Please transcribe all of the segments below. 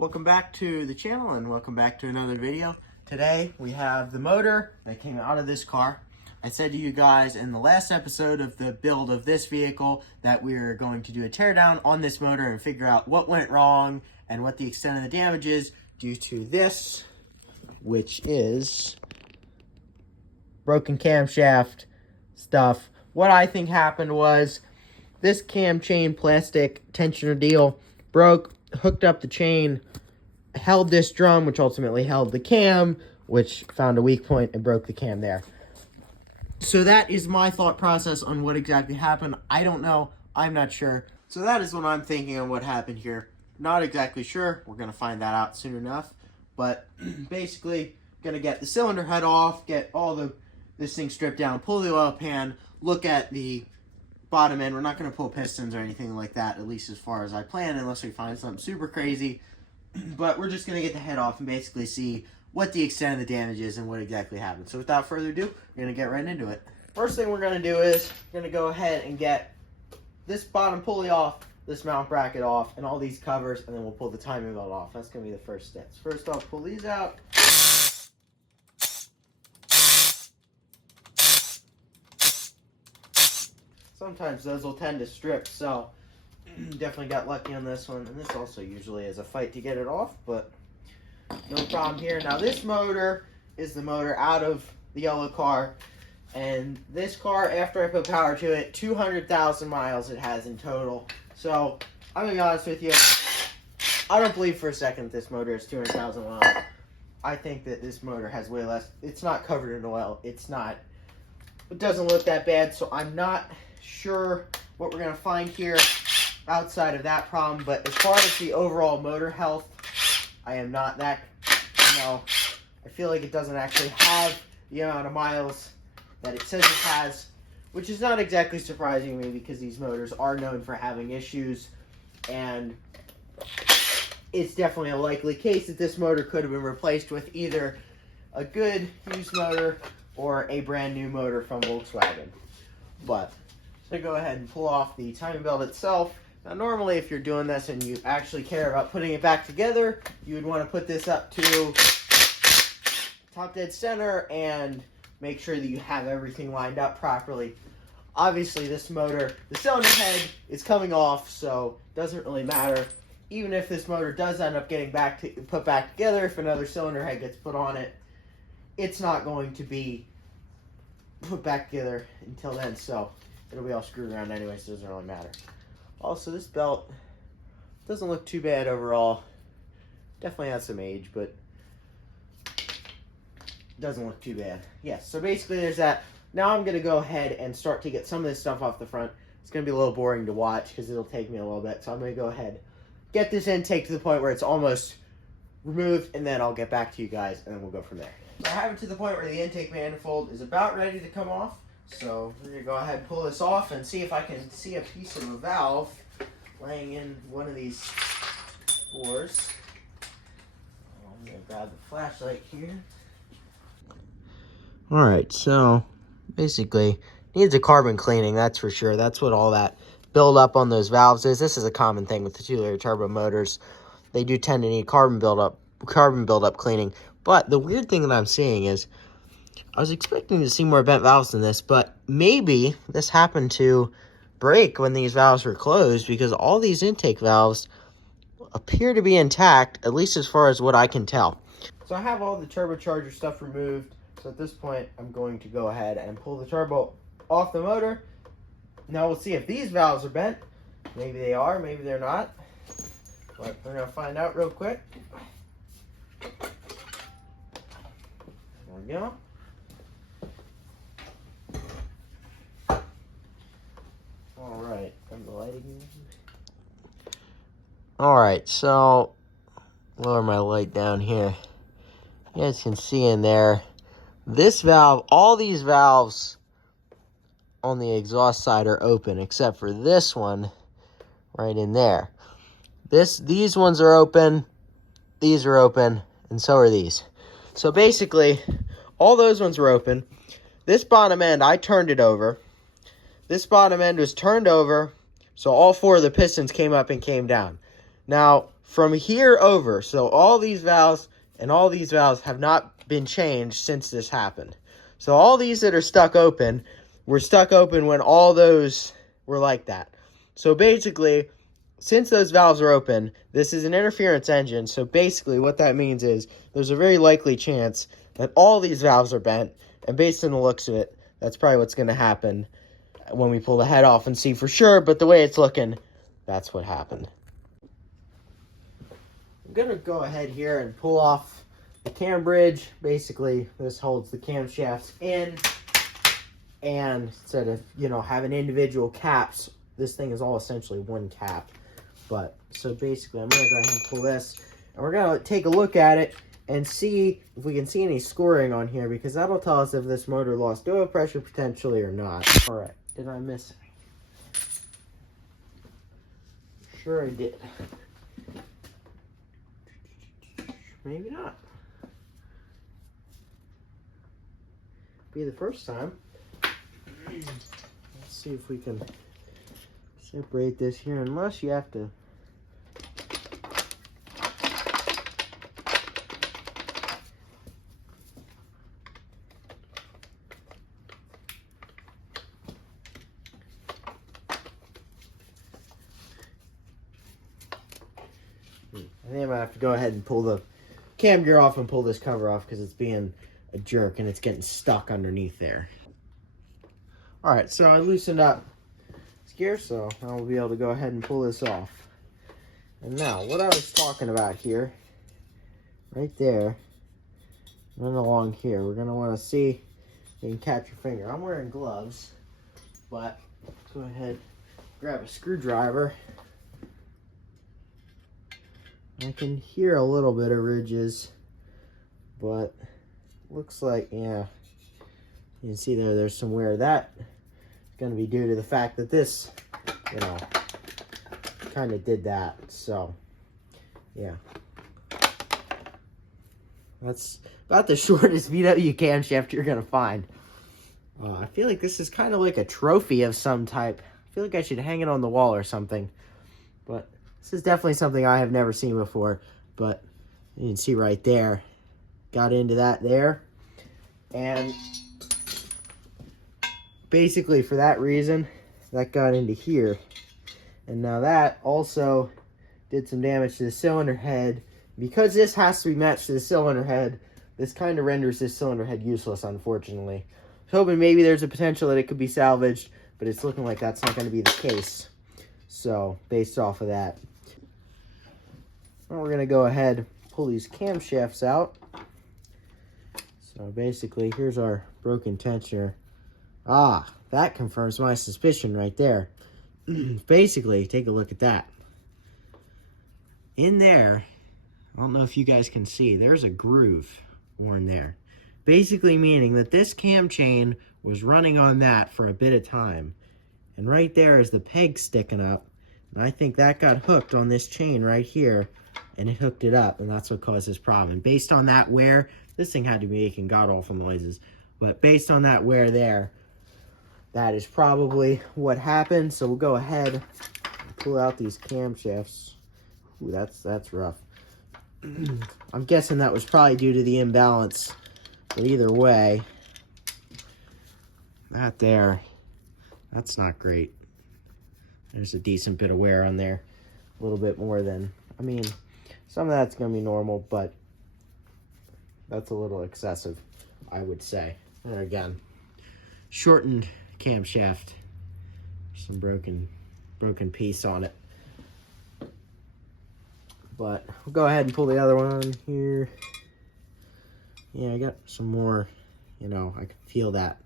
Welcome back to the channel and welcome back to another video. Today we have the motor that came out of this car. I said to you guys in the last episode of the build of this vehicle that we were going to do a teardown on this motor and figure out what went wrong and what the extent of the damage is due to this, which is broken camshaft stuff. What I think happened was this cam chain plastic tensioner deal broke, hooked up the chain, held this drum, which ultimately held the cam, which found a weak point and broke the cam there. So that is my thought process on what exactly happened. I don't know. I'm not sure. So that is what I'm thinking on what happened here. Not exactly sure. We're going to find that out soon enough. But basically, going to get the cylinder head off, get all this thing stripped down, pull the oil pan, look at the bottom end. We're not going to pull pistons or anything like that, at least as far as I plan, unless we find something super crazy. But we're just going to get the head off and basically see what the extent of the damage is and what exactly happened. So without further ado, we're going to get right into it. First thing we're going to do is we're going to go ahead and get this bottom pulley off, this mount bracket off, and all these covers, and then we'll pull the timing belt off. That's going to be the first steps. First off, pull these out. Sometimes those will tend to strip, so definitely got lucky on this one. And this also usually is a fight to get it off, but no problem here. Now this motor is the motor out of the yellow car. And this car, after I put power to it, 200,000 miles it has in total. So I'm going to be honest with you, I don't believe for a second that this motor is 200,000 miles. I think that this motor has way less. It's not covered in oil. It doesn't look that bad, so I'm not sure what we're going to find here outside of that problem. But as far as the overall motor health, I am not that, I feel like it doesn't actually have the amount of miles that it says it has, which is not exactly surprising to me because these motors are known for having issues, and it's definitely a likely case that this motor could have been replaced with either a good used motor or a brand new motor from Volkswagen. But so go ahead and pull off the timing belt itself. Now normally if you're doing this and you actually care about putting it back together, you would want to put this up to top dead center and make sure that you have everything lined up properly. Obviously this motor, the cylinder head is coming off, so it doesn't really matter. Even if this motor does end up getting put back together, if another cylinder head gets put on it, it's not going to be put back together until then, so it'll be all screwed around anyway, so it doesn't really matter. Also, this belt doesn't look too bad overall. Definitely has some age, but doesn't look too bad. Yes, so basically there's that. Now I'm going to go ahead and start to get some of this stuff off the front. It's going to be a little boring to watch because it'll take me a little bit, so I'm going to go ahead, get this intake to the point where it's almost removed, and then I'll get back to you guys, and then we'll go from there. I have it to the point where the intake manifold is about ready to come off. So we're going to go ahead and pull this off and see if I can see a piece of a valve laying in one of these bores. I'm going to grab the flashlight here. Alright, so basically needs a carbon cleaning, that's for sure. That's what all that buildup on those valves is. This is a common thing with the 2-liter turbo motors. They do tend to need carbon buildup cleaning. But the weird thing that I'm seeing is I was expecting to see more bent valves than this, but maybe this happened to break when these valves were closed because all these intake valves appear to be intact, at least as far as what I can tell. So I have all the turbocharger stuff removed, so at this point I'm going to go ahead and pull the turbo off the motor. Now we'll see if these valves are bent. Maybe they are, maybe they're not, but we're going to find out real quick. There we go. Alright, I'm the lighting. Alright, so lower my light down here. You guys can see in there, this valve, all these valves on the exhaust side are open, except for this one right in there. These ones are open, these are open, and so are these. So basically, all those ones were open. This bottom end, I turned it over. This bottom end was turned over, so all 4 of the pistons came up and came down. Now, from here over, so all these valves and all these valves have not been changed since this happened. So all these that are stuck open were stuck open when all those were like that. So basically, since those valves are open, this is an interference engine. So basically what that means is there's a very likely chance that all these valves are bent. And based on the looks of it, that's probably what's going to happen when we pull the head off and see for sure. But the way it's looking, that's what happened. I'm going to go ahead here and pull off the cam bridge. Basically, this holds the camshafts in. And instead of, having individual caps, this thing is all essentially one cap. But, so basically, I'm going to go ahead and pull this. And we're going to take a look at it and see if we can see any scoring on here, because that'll tell us if this motor lost oil pressure potentially or not. Alright, did I miss it? Sure I did. Maybe not. Be the first time. Let's see if we can separate this here, unless you have to. I think I might have to go ahead and pull the cam gear off and pull this cover off because it's being a jerk and it's getting stuck underneath there. Alright, so I loosened up this gear, so I'll be able to go ahead and pull this off. And now, what I was talking about here, right there, and along here, we're going to want to see if you can catch your finger. I'm wearing gloves, but let's go ahead and grab a screwdriver. I can hear a little bit of ridges, but looks like, yeah, you can see there's some wear. That is going to be due to the fact that this, kind of did that. So, yeah. That's about the shortest VW camshaft you're going to find. I feel like this is kind of like a trophy of some type. I feel like I should hang it on the wall or something. But this is definitely something I have never seen before. But you can see right there. Got into that there. And basically for that reason, that got into here. And now that also did some damage to the cylinder head. Because this has to be matched to the cylinder head, this kind of renders this cylinder head useless, unfortunately. I was hoping maybe there's a potential that it could be salvaged, but it's looking like that's not going to be the case. So, based off of that, well, we're going to go ahead and pull these camshafts out. So basically, here's our broken tensioner. Ah, that confirms my suspicion right there. Basically, take a look at that. In there, I don't know if you guys can see, there's a groove worn there. Basically meaning that this cam chain was running on that for a bit of time. And right there is the peg sticking up. And I think that got hooked on this chain right here. And it hooked it up, and that's what caused this problem. And based on that wear, this thing had to be making god-awful noises. But based on that wear there, that is probably what happened. So we'll go ahead and pull out these camshafts. Ooh, that's rough. I'm guessing that was probably due to the imbalance. But either way, that there, that's not great. There's a decent bit of wear on there. A little bit more than, I mean, some of that's going to be normal, but that's a little excessive, I would say. And again, shortened camshaft. Some broken piece on it. But we'll go ahead and pull the other one here. Yeah, I got some more, I can feel that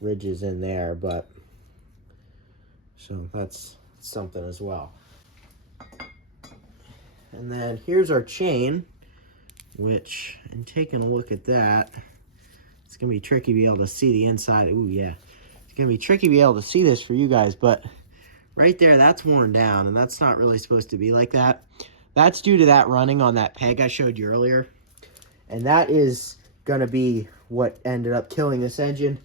ridges in there, but so that's something as well. And then here's our chain, which, and taking a look at that, it's going to be tricky to be able to see the inside. Ooh, yeah. It's going to be tricky to be able to see this for you guys, but right there, that's worn down, and that's not really supposed to be like that. That's due to that running on that peg I showed you earlier. And that is going to be what ended up killing this engine.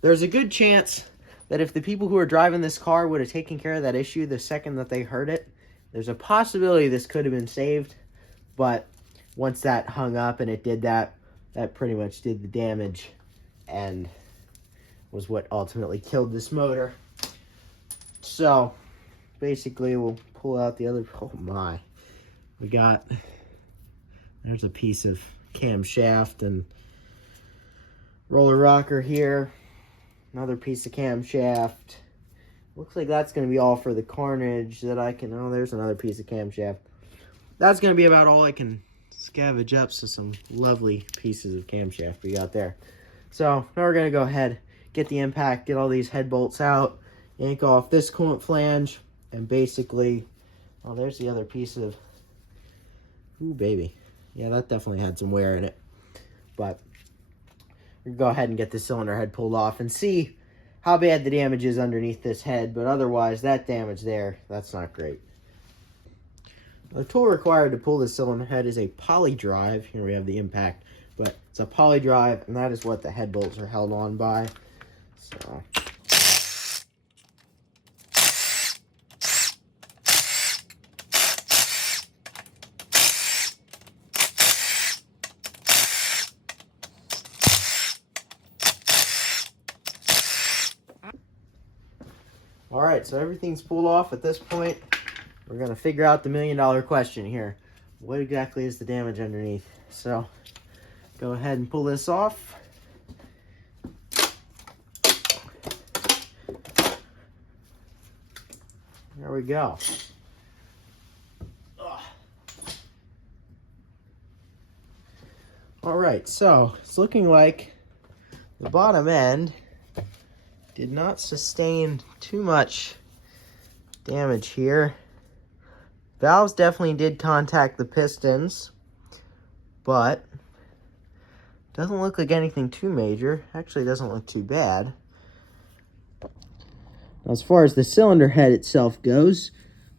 There's a good chance that if the people who are driving this car would have taken care of that issue the second that they heard it, There's a possibility this could have been saved, but once that hung up and it did that, that pretty much did the damage and was what ultimately killed this motor. So basically we'll pull out the other, oh my, we got, there's a piece of camshaft and roller rocker here, another piece of camshaft. Looks like that's going to be all for the carnage that I can, oh, there's another piece of camshaft. That's going to be about all I can scavenge up, so some lovely pieces of camshaft we got there. So now we're going to go ahead, get the impact, get all these head bolts out, yank off this coolant flange, and basically, oh, there's the other piece of, ooh, baby. Yeah, that definitely had some wear in it. But we're going to go ahead and get this cylinder head pulled off and see how bad the damage is underneath this head. But otherwise, that damage there, that's not great. The tool required to pull this cylinder head is a poly drive. Here we have the impact, but it's a poly drive, and that is what the head bolts are held on by. So all right, so everything's pulled off at this point. We're going to figure out the $1,000,000 question here. What exactly is the damage underneath? So go ahead and pull this off. There we go. All right, so it's looking like the bottom end did not sustain too much damage here. Valves definitely did contact the pistons, but doesn't look like anything too major. Actually, doesn't look too bad. As far as the cylinder head itself goes,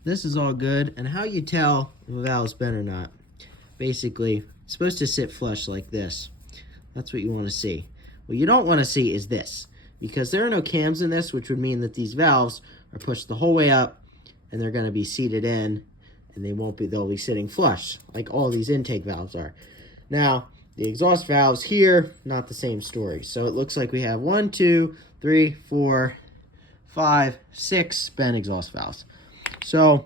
this is all good. And how you tell if a valve's bent or not, basically, it's supposed to sit flush like this. That's what you want to see. What you don't want to see is this, because there are no cams in this, which would mean that these valves are pushed the whole way up and they're going to be seated in, and they'll be sitting flush like all these intake valves are. Now, the exhaust valves here, not the same story. So it looks like we have 1, 2, 3, 4, 5, 6 bent exhaust valves. So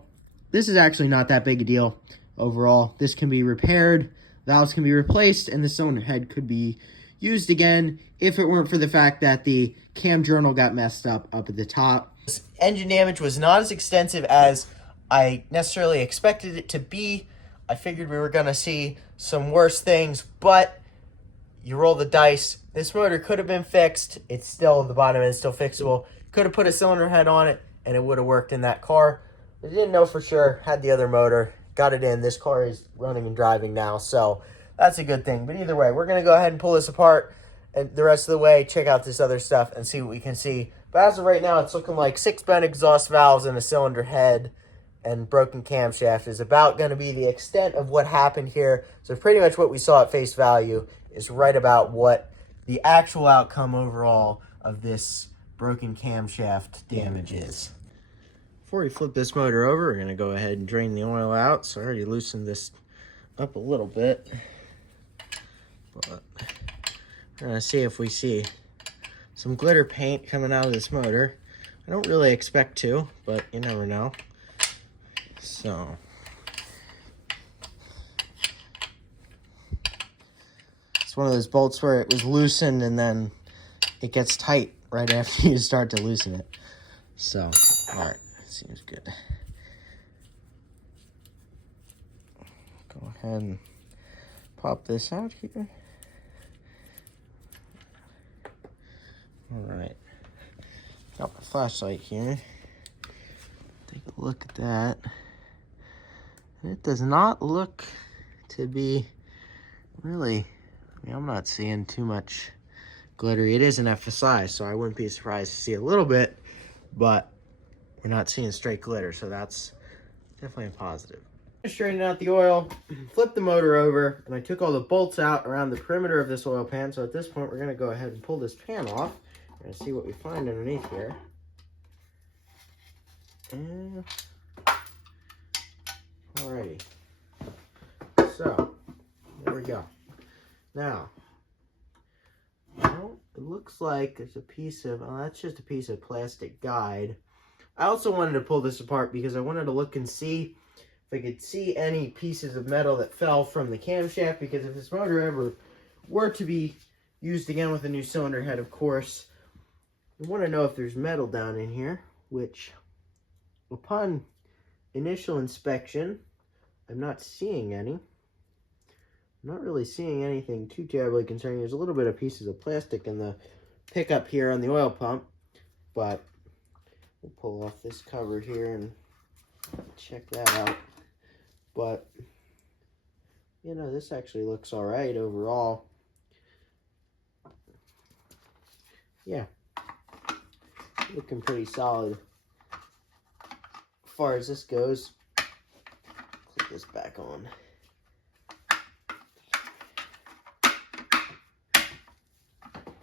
this is actually not that big a deal overall. This can be repaired, valves can be replaced, and the cylinder head could be used again if it weren't for the fact that the cam journal got messed up at the top. This engine damage was not as extensive as I necessarily expected it to be. I figured we were going to see some worse things, but you roll the dice. This motor could have been fixed. It's still, the bottom end is still fixable. Could have put a cylinder head on it, and it would have worked in that car. I didn't know for sure. Had the other motor. Got it in. This car is running and driving now, so that's a good thing. But either way, we're going to go ahead and pull this apart, and the rest of the way, check out this other stuff and see what we can see. But as of right now, it's looking like 6 bent exhaust valves and a cylinder head and broken camshaft is about going to be the extent of what happened here. So pretty much what we saw at face value is right about what the actual outcome overall of this broken camshaft damage is. Before we flip this motor over, we're going to go ahead and drain the oil out. So I already loosened this up a little bit. But we're going to see if we see some glitter paint coming out of this motor. I don't really expect to, but you never know. So it's one of those bolts where it was loosened and then it gets tight right after you start to loosen it. So, all right, seems good. Go ahead and pop this out here. All right, got my flashlight here. Take a look at that. It does not look to be really, I mean, I'm not seeing too much glitter. It is an FSI, so I wouldn't be surprised to see a little bit, but we're not seeing straight glitter, so that's definitely a positive. I straightened out the oil, flipped the motor over, and I took all the bolts out around the perimeter of this oil pan. So at this point, we're going to go ahead and pull this pan off and see what we find underneath here. And Alrighty. So, there we go. Now, well, it looks like there's a piece of, oh, that's just a piece of plastic guide. I also wanted to pull this apart because I wanted to look and see if I could see any pieces of metal that fell from the camshaft, because if this motor ever were to be used again with a new cylinder head, of course, I want to know if there's metal down in here, which upon initial inspection, I'm not seeing any. I'm not really seeing anything too terribly concerning. There's a little bit of pieces of plastic in the pickup here on the oil pump, but we'll pull off this cover here and check that out. But, you know, this actually looks all right overall. Yeah, looking pretty solid as far as this goes. Click this back on.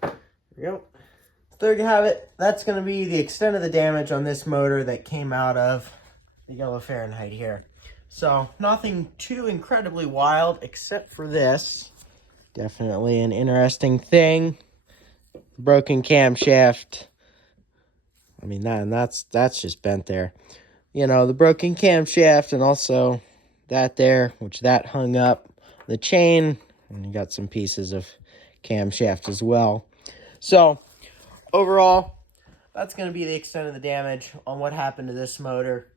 There we go. There you have it. That's going to be the extent of the damage on this motor that came out of the yellow Fahrenheit here. So, nothing too incredibly wild except for this. Definitely an interesting thing. Broken camshaft. I mean, that's just bent there. You know, the broken camshaft, and also that there, which that hung up the chain, and you got some pieces of camshaft as well. So, overall, that's going to be the extent of the damage on what happened to this motor.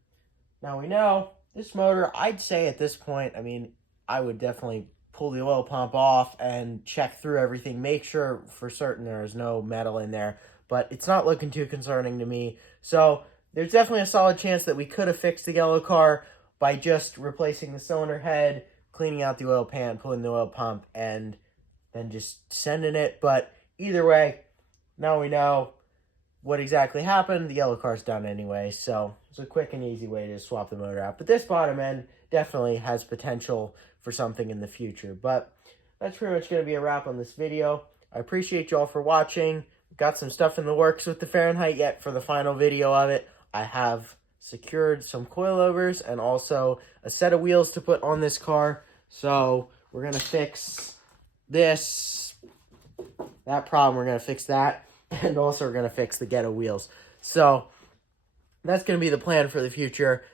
Now we know this motor, I'd say at this point, I mean, I would definitely pull the oil pump off and check through everything, make sure for certain there is no metal in there, but it's not looking too concerning to me. So there's definitely a solid chance that we could have fixed the yellow car by just replacing the cylinder head, cleaning out the oil pan, pulling the oil pump, and then just sending it. But either way, now we know what exactly happened. The yellow car's done anyway, so it's a quick and easy way to swap the motor out. But this bottom end definitely has potential for something in the future. But that's pretty much going to be a wrap on this video. I appreciate you all for watching. Got some stuff in the works with the Fahrenheit yet for the final video of it. I have secured some coilovers and also a set of wheels to put on this car. So we're going to fix this, that problem, we're going to fix that. And also we're going to fix the ghetto wheels. So that's going to be the plan for the future.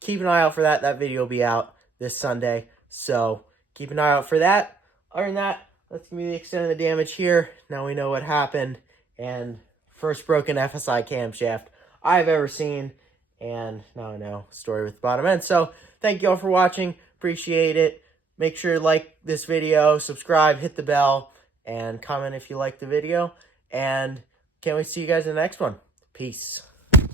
Keep an eye out for that. That video will be out this Sunday. So keep an eye out for that. Other than that, that's going to be the extent of the damage here. Now we know what happened. And first broken FSI camshaft I've ever seen. And now I know story with the bottom end. So thank you all for watching. Appreciate it. Make sure to like this video, subscribe, hit the bell, and comment if you like the video. And can't wait to see you guys in the next one. Peace.